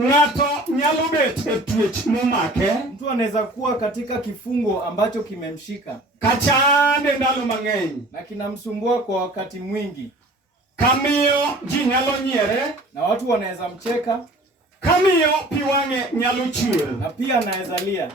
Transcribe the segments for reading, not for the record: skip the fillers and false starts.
Ngato nyalo bet e twech momake. Mtu anaweza kuwa katika kifungo ambacho kimemshika. Kachane ndalo mang'eny. Na kinamsumbua kwa wakati mwingi. Kamiyo ji nyalo nyiere. Na watu wanaweza mcheka. Kamiyo pi wang'e nyalo chwer. Na pia anaweza lia.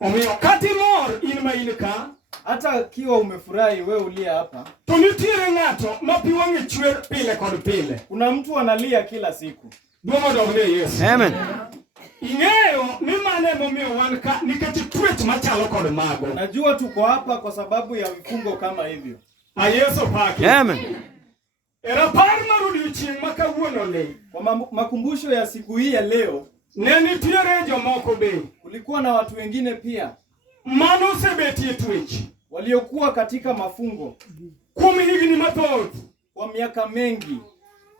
Omiyo kati mor in ma in ka. Hata kiwa umefurahi wewe ulia hapa. To nitiere ng'ato ma pi wang'e chwer pile kod pile. Kuna mtu analia kila siku. Duomo dogne Yesu. Amen. Ing'eyo ni mane momiyo wan ka nikech twech machalo kod mago. Najua tuko hapa kwa sababu ya vifungo kama hivyo. A Yesu paki. Amen. Rapar mar odiochieng' ma kawuono le. Kwa makumbusho ya siku hii ya leo, ne nitiere jomoko be. Kulikuwa na watu wengine pia. Mano osebetie twech. Waliokuwa katika mafungo. Kuom higni mathoth. Kwa miaka mengi.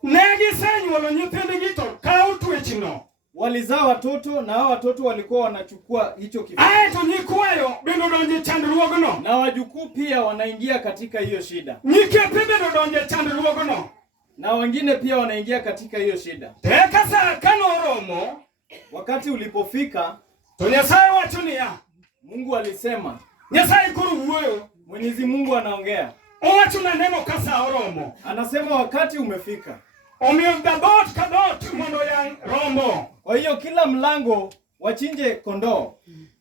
Ne gisenyuolo nyithindgi to kawo twechno. Walizaa watoto na hao watoto walikuwa wanachukua hicho kifungo. To nyikwayo bende odonje chandruogno. Na wajukuu pia wanaingia katika hiyo shida. Nyikepe bende odonje chandruogno. Na wengine pia wanaingia katika hiyo shida. Teka saa kanoromo, wakati ulipofika, to Nyasaye wacho niya, Mungu alisema, Nyasaye koro wuoyo, Mwenyezi Mungu anaongea. Owacho na neno ka saa oromo. Anasema wakati umefika. Omiyo dhoot ka dhoot mondo yang' rombo. Kwa hiyo kila mlango wachinje kondoo.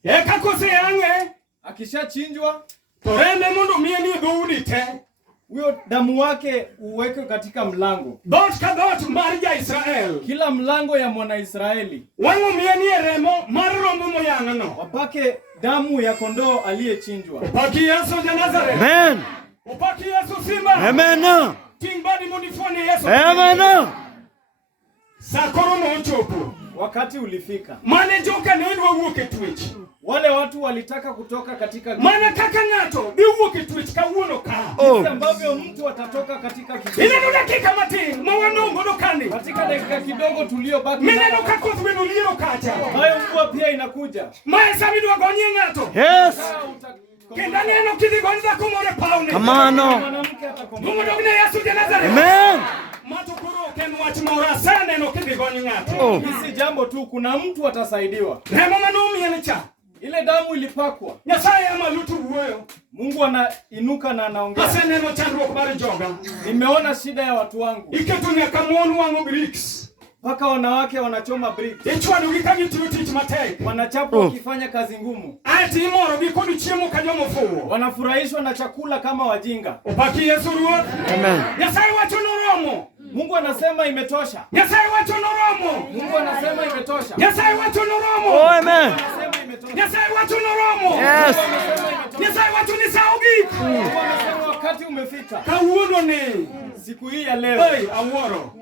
Eka koseyang'e, akishachinjwa, to rembe mondo mieni e dhoudi te. Huyo damu wake uweke katika mlango. Dhoot ka dhoot mar ja-Israel. Kila mlango ya mwana-Israeli. Wang'o mieni e remo mar rombo moyang'no. Wapake damu ya kondoo aliyechinjwa. Upaki Yesu ja Nazareth. Amen. Upaki Yesu Simba. Amen. Ting badi modifone Yesu. Amen. Sakoro nochopo. Wakati ulifika. Mane joka ne idwa wuok e twech. Wale watu walitaka kutoka katika Mana kaka ng'ato bi wuok e twech kawuono ka. Jinsi ambavyo mtu atatoka katika kifungo. Ineno dakika matin ma wanongodo kani. Katika dakika kidogo tuliobaki. Mineno ka koth bendo liero kacha. Hayo mvua pia inakuja. Mae sami dwa gonye ng'ato. Yes. Kenda neno kidhi gonza kumore paune. Come on. Mwanamke atakombolewa. Mungu dogne Yesu ja Nazareth. Amen. Mato koro ken wach mora sana neno kidhi gonye ng'ato. Hisi jambo tu, kuna mtu atasaidiwa. Remo manomiye cha. Ile damu ilipakwa. Nyasaye ama lutu wuoyo. Mungu anainuka na anaongea. Aseneno chandruok mar joga. Nimeona shida ya watu wangu. Iketo nyaka mon wang'o bricks. Paka wanawake wanachoma bricks. Ichwado gi ka gitiyo tich matek. Wanachapwa wakifanya kazi ngumu. Ati imoro gi kod chiemo ka jomo fuwo. Wanafurahishwa na chakula kama wajinga. Opaki Yesu Ruoth. Amen. Nyasaye wacho noromo. Mungu anasema imetosha. Nyasaye wacho noromo. Mungu anasema imetosha. Nyasaye wacho noromo. Oh, amen. Anasema imetosha. Nyasaye wacho noromo. Yes. Nyasaye wacho ni saugi. Mungu anasema wakati umefika. Kawuono ni siku hii ya leo. Hey, awuoro.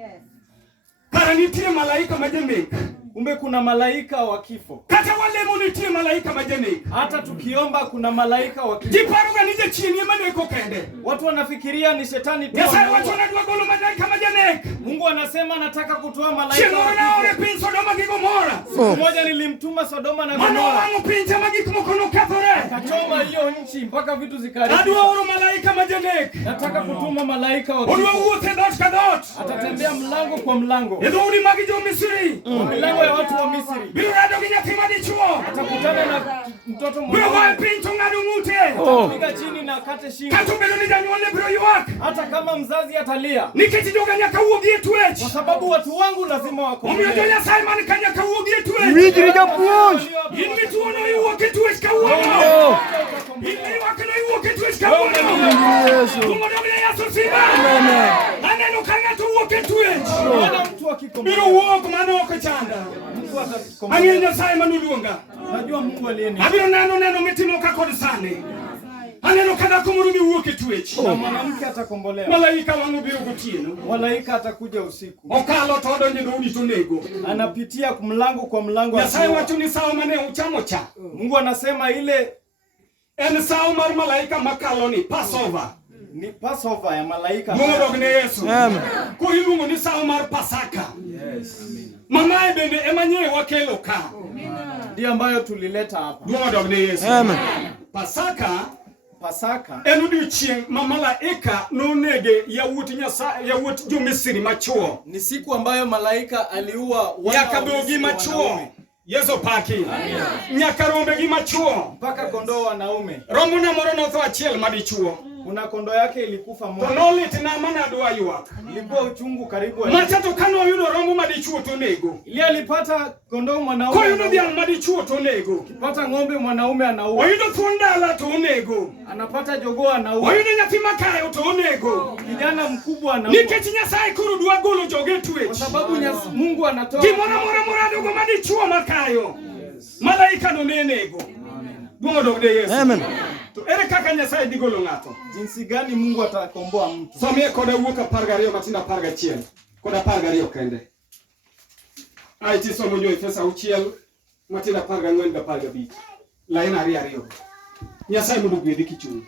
Kara nitie malaika majenek. Kumbe kuna malaika wa kifo. Kata walemo nitie malaika majenek. Hata tukiomba kuna malaika wa kifo. Jiparuga nije chini maneko kende. Watu wanafikiria ni shetani tu. Nyasaye wacho na dwa golo malaika majenek. Mungu anasema anataka kutoa malaika. Chimora na ore pin Sodoma gi Gomora. Mmoja nilimtuma Sodoma na Gomora. Mano wangu pinja magik mokono kathore. Kachoma hiyo nchi mpaka vitu zikaribika. Adwa oro malaika majenek. Nataka kutuma malaika wa kifo. Odwa wuothe dot ka dot. Atatembea mlango kwa mlango. Edhoudi magi jo Misri. Milango ya watu wa Misri. Biro rado gi nyathi madichuo. Atakutana na mtoto Biro mmoja. wae piny to ng'ado ng'ute. Piga chini na kate shingo. Kato bedo ni janyuolne biro ywak. Hata kama mzazi atalia. Nikech joga nyaka wuogi e twech. Kwa sababu watu wangu lazima wakombolewe. Omiyo jo Nyasaye man ka nyaka wuogi e twech. Wijri japuonj. In mituono iwuok e twech kawuono. In miywakno iwuok e twech kawuono. Yesu. Mungu dogne Yesu Simba. Aneno ka ng'ato wuok e twech. Kuna mtu akikombolewa. Biro wuok mano ok chanda. Mungu atakombolewa. Ang'eyo Nyasaye manoluonga. Najua Mungu alieni. Abiro neno mitimo ka kod sani. Aneno ka dhako moro miwuok e twech. Na mwanamke atakombolewa. Malaika wang'o biro gotieno. Malaika atakuja usiku. Okalo to odonjo e dhoudi to nego. Anapitia mlango kwa mlango. Nyasaye wacho ni sawo mane uchamo cha. Mungu anasema ile En sawo mar malaika makalo ni Passover. ni Passover ya malaika. Mungu dogne Yesu. Amen. Koro iluongo ni sawo mar Pasaka. Yes. Mamae bende ema nyie wakelo ka. Ndio ambayo tulileta hapa. Mungu dogne Yesu. Amen. Pasaka Pasaka en odiochieng' ma malaika nonege yawuot Nyasaye, yawuot jo-Misri machuo. ni siku ambayo malaika aliua Nyaka dhogi machuo. Yesu paki. Nyaka rombegi machuo. mpaka kondoo wanaume. Rombo na moro notho achiel madichuo. Kuna kondoo yake ilikufa To moja. nolit na mana adwa ywak. Ilikuwa uchungu karibu Macha to kano oyudo rombo madichuo to nego. Ile alipata kondoo mwanaume. Koyudo dhiang' madichuo to nego. Pata ng'ombe mwanaume anaua. Oyudo thuon dala to onego. Anapata jogoo anaua. Oyudo nyathi makayo to onego. Kijana mkubwa anaua. Nikech Nyasaye koro dwa golo joge twech. Kwa sababu Mungu anatoa Gimoro mora dogo madichuo makayo. Malaika no nenego. Duomo dog de Yesu. Amen. To ere kaka Nyasaye dhi golo ng'ato? jinsi gani Mungu atakomboa mtu. Somie koda wuok 12 matindo 11. Koda 12 kende. Aiti somo jo Efeso 6 matindo 14 ga 15. Lain 2. Nyasaye mondo gwedhi kichunyi.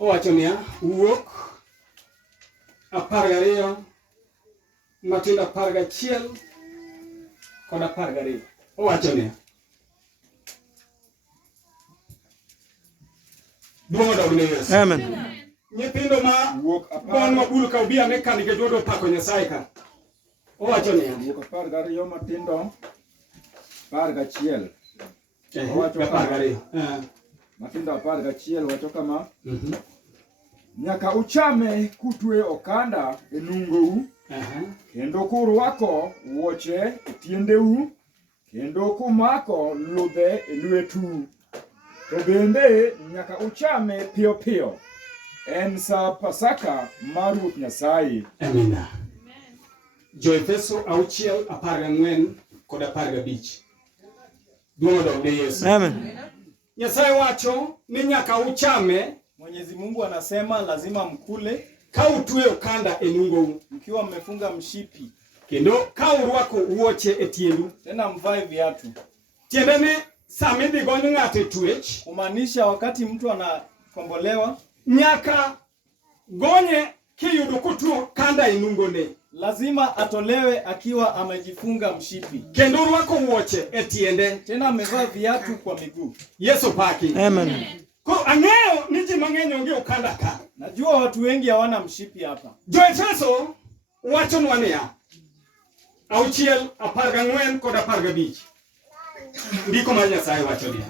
Owacho niya, wuok 12 matindo 11 koda 12. Owacho niya, duomo dog ne Yesu. Amen. Nyithindo ma bon mabulu ka ubia ne kan ke jodo pako Nyasaye ka. Owacho niya, Wuok 12 matindo 11. owacho 12. Matindo 11 wacho kama. Nyaka uchame kutwe okanda e nungou. Kendo kurwako wuoche e tiendeu. Kendo kumako ludhe e lwetu. To bende nyaka uchame piyo piyo. En sa Pasaka mar Ruoth Nyasaye. Amina. Jo Efeso 6:14 kod 15. Duomo dog ne Yesu. Amen. Nyasaye wacho ni nyaka uchame. Mwenyezi Mungu anasema lazima mkule Ka utwe okanda e nungou. mkiwa mmefunga mshipi. Kendo ka urwako wuoche e tiendu. Tena mvae viatu. Tiende ni sami dhi gony ng'ato e twech. Kumaanisha wakati mtu anakombolewa Nyaka gonye kiyudo kotwe kanda e nungone. lazima atolewe akiwa amejifunga mshipi. Kendo urwako wuoche e tiende. Tena amevaa viatu kwa miguu. Yesu paki. Amen. Koro ang'eyo ni ji mang'eny onge okanda ka. Najua watu wengi hawana mshipi hapa. Jo Efeso wachonwa niya 6:14 kod 15. Ndiko mar Nyasaye wacho niya.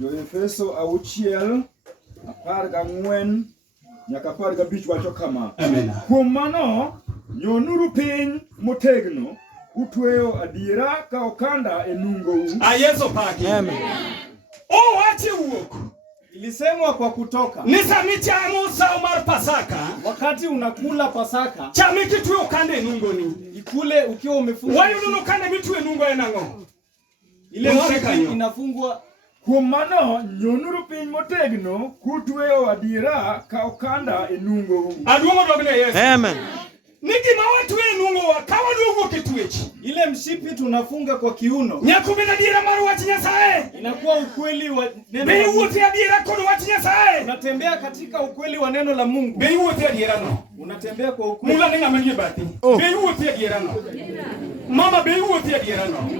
Jo-Efeso 6:14 nyaka 15 wacho kama. Amina. Kuom mano, nyonuru piny motegno, utweyo adiera ka okanda e nungou. Yesu paki. Amen. Owache wuok. Ilisemwa kwa Kutoka. Ni sami chamo sawo mar Pasaka. Wakati unakula Pasaka, Chame kitwe okanda e nungoni. ikule ukiwa umefunga. Wayudo no kanda mitwe e nungo en ang'o? Ile Mose mshipi kanyo. inafungwa. Kuom mano, nyonuru piny motegno, kutweyo adiera ka okanda e nungou. Aduomo dog ne Yesu. Amen. Ni gima watwe e nungowa ka wadwa wuok e twech. Ile mshipi tunafunga kwa kiuno. Nyaka bed adiera mar wach Nyasaye. Inakuwa ukweli wa neno Be la Mungu. iwuothe adiera kod wach Nyasaye. Unatembea katika ukweli wa neno la Mungu. Be iwuothe adiera no. Unatembea kwa ukweli. Mula ni ng'ama nie bathi. Oh. Be iwuothe adiera no. Mama be iwuothe adiera no.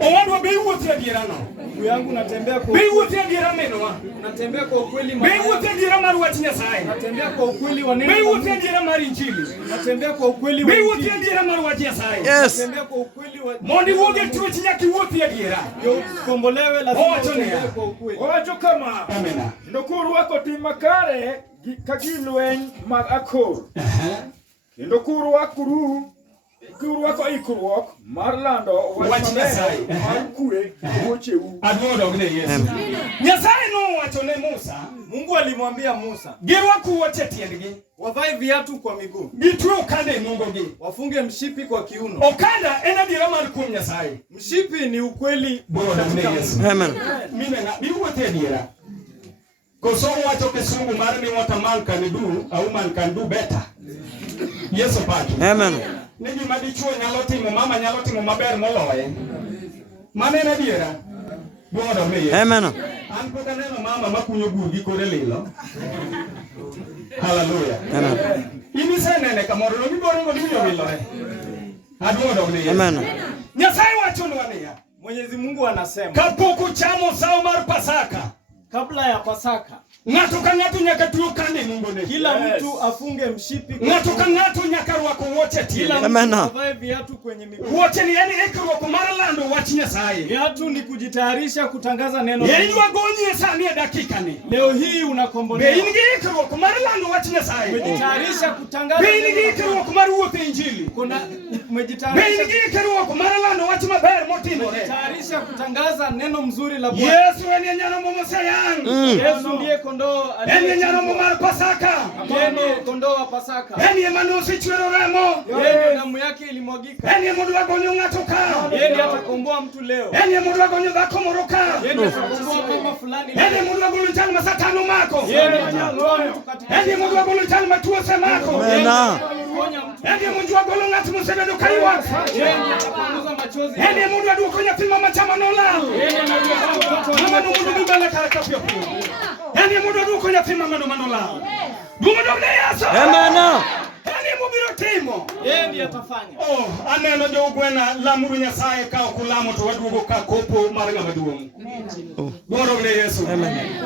Owadwa be iwuothe adiera no. Ndugu yangu unatembea kwa Be ukweli. iwuothe adiera minwa. Unatembea kwa ukweli Be mama. iwuothe adiera mar wach Nyasaye. Unatembea kwa ukweli wa neno Be la iwuothe Mungu. adiera mar Injili. Unatembea kwa ukweli wa Be iwuothe Injili. adiera mar wach Nyasaye. Yes. Unatembea kwa ukweli wa Mondi wuog e twech nyaka iwuothi adiera. ndio kombolewe lazima Owacho niya. utembee kwa ukweli. Owacho kama. Amina. Kendo kurwako tim makare ka gilweny mag akor. Kendo kurwako ikruok mar lando Wach wach Nyasaye. maber mar kwe wuocheu. Aduomo dog ne Yesu. Nyasaye nowacho ne Musa. Mungu alimwambia Musa, Girwak wuoche e tiendgi. wavae viatu kwa miguu, Gitwe okanda e nungogi. wafunge mshipi kwa kiuno. Okanda en adiera mar kuom Nyasaye. Mshipi ni ukweli. Duomo dog ne Yesu. Amen. Minena bi wuothe adiera. Koso wacho kisungu mar ni what a man can do, a woman can do better. Yesu paki. Amen. Ni gima dichuo nyalo timo, mama nyalo timo maber moloye. Mane en adiera. Duomo dog ne Yesu. Amen. An pok aneno mama makunyo bur gi kore lilo. Hallelujah. Amen. Inisenene kamoro no gidwaro ngo winjo wilore. Aduomo dog ne Yesu. Amen. Nyasaye wachonwa niya, Mwenyezi Mungu anasema kapok uchamo sawo mar Pasaka, kabla ya Pasaka, ng'ato ka ng'ato nyaka tuo kande nungone. kila mtu afunge mshipi. Ng'ato ka ng'ato nyaka rwako wuoche tiende. Amen. Avae viatu kwenye miguu. Wuoche ni yani ikruok mar lando wach Nyasaye. Viatu ni kujitayarisha kutangaza neno la Mungu. Gonye sani ya dakika ni. Leo hii unakombolewa. Be ingi ikruok mar lando wach Nyasaye. Umejitayarisha kutangaza. Be ingi ikruok mar wuotho Injili. Umejitayarisha. Be ingi ikruok mar lando wach maber motimore. Umejitayarisha kutangaza neno mzuri la Bwana. Yesu ni nyano momoseyang. Yesu ndiye kondoo aliye nyano mar Pasaka. Yeye kondoo wa Pasaka. Yeye manusi chwero remo. Yeye damu yake ilimwagika. Yeye mundu agonyo ng'ato ka. Yeye atakomboa mtu leo. Yeye mundu agonyo dhako moro ka. Yeye atakomboa mama fulani. Yeye mundu agonyo tani masatano mako. Yeye atakomboa mtu katika. Yeye mundu agonyo tani matuo semako. Amen. Yeye mundu agonyo ng'ato musebedo kaiwa. Yeye atapunguza machozi. Yeye mundu aduko nya pima machama nola. Yeye anaduko mama mundu bibele karaka pio pio. Yeye mundu aduko nya pima manola. Mungu ndo Yesu. Amen. Timo. Yeye ndiye atafanya. Aneno jogwena lamuru Nyasaye ka okulamo to waduogo ka kopo mar ng'ama duong'. Goro ne Yesu.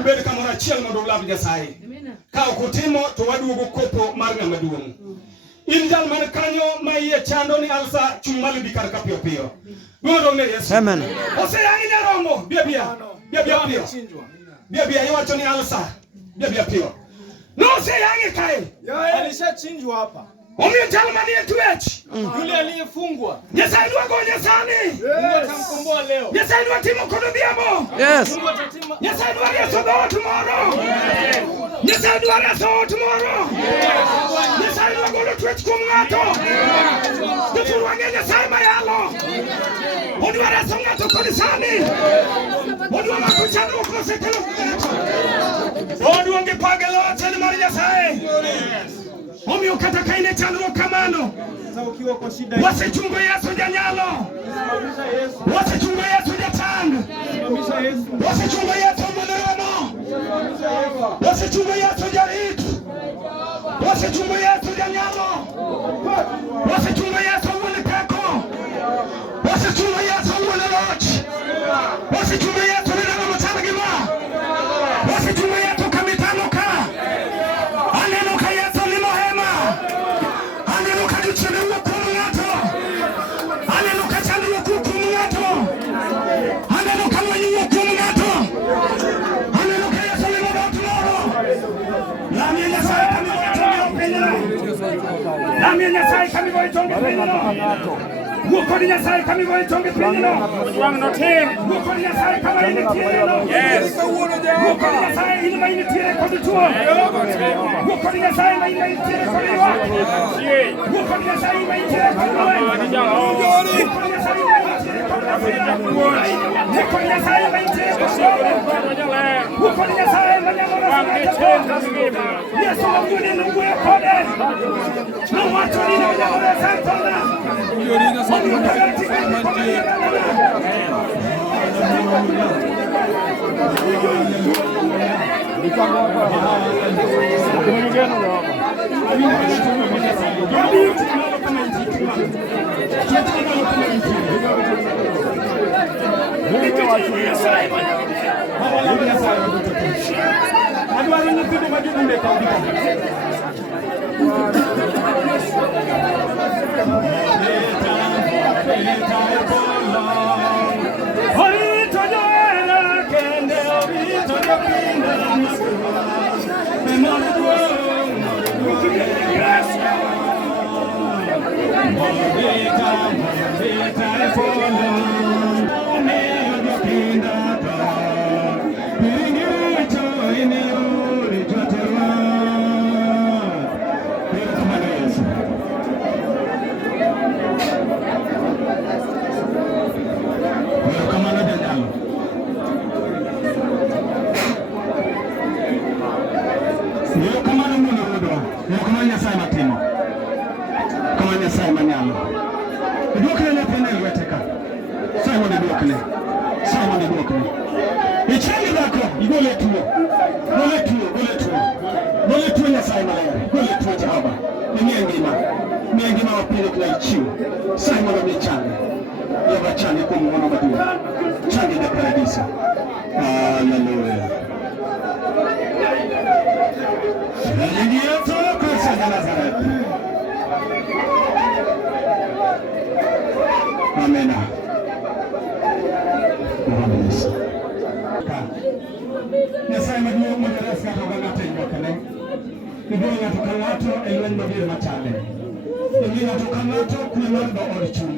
Ubed kamoro achiel mondo ulam Nyasaye. Ka okutimo to waduogo kopo mar ng'ama duong'. In jal man kanyo ma iye chando ni alsa chung malo di kar ka piyo piyo. Goro ne Yesu. Amen. Oseyangi nyaromo. Bia piyo. Bia iwacho ni alsa. Bia piyo. No oseyangi kae. Alishachinjwa hapa. Omiyo jal manie twech. Yule aliyefungwa. Nyasaye dwa gonye sani. Mungu atamkomboa leo. Nyasaye dwa timo kono dhiambo. Yes. Mungu atatima. Nyasaye dwa reso dhoot moro. Nyasaye dwa reso ot moro. Nyasaye dwa golo twech kuom ng'ato. Jopur wang'e Nyasaye mayalo. Odwa reso ng'ato kod sani. Odwa mako chandruok mosekelo ng'ato. Odwa ngi pagelo acheni mar Nyasaye. Omiyo kata ka in e chandruok kamano, ukiwa kwa shida, wasechungo Yesu janyalo. Wasechungo Yesu jatang. Wasechungo Yesu mwanaramo. Wasechungo Yesu jarit. Wasechungo Yesu janyalo. Wasechungo Yesu mwana kako. Wasechungo Yesu mwana loch. Wasechungo Yesu nina machana gima. Wasechungo Yesu kamitano ka. Aneno ka Yesu limo hema. Aneno ka duchene wakumu ngato. Aneno ka chandu wakumu ngato. Aneno ka mwenye wakumu ngato. Aneno ka Yesu limo dotoro. Lami ya Nyasaye kamigo itongi openyera. Lami ya Nyasaye kamigo itongi penyera. Wukoni Nyasaye kamigo itongi penyera. Wukoni Nyasaye kama ini tieno. Wukoni Nyasaye ini ma ini tiene kodi tuo. Wukoni Nyasaye ma ini tiene kodi wa. Wukoni Nyasaye ma ini tiene kodi wa. Wukoni Nyasaye ma ini tiene kodi wa. Wukoni Nyasaye ma ini tiene kodi wa. Wukoni Nyasaye ma nyamora. Yesu wanguni nungue kode. Na watu ni na nyamora santona. Yoba changi kumwana madu. Changi de paradisa. Hallelujah. Hallelujah to Christ de Nazareth. Amen. Nyasai maduong' ma jares kata oganda piny makane. Ibo ng'ato ka ng'ato e lweny mabiro machale. Imi ng'ato ka ng'ato kwe mar dhood chunye.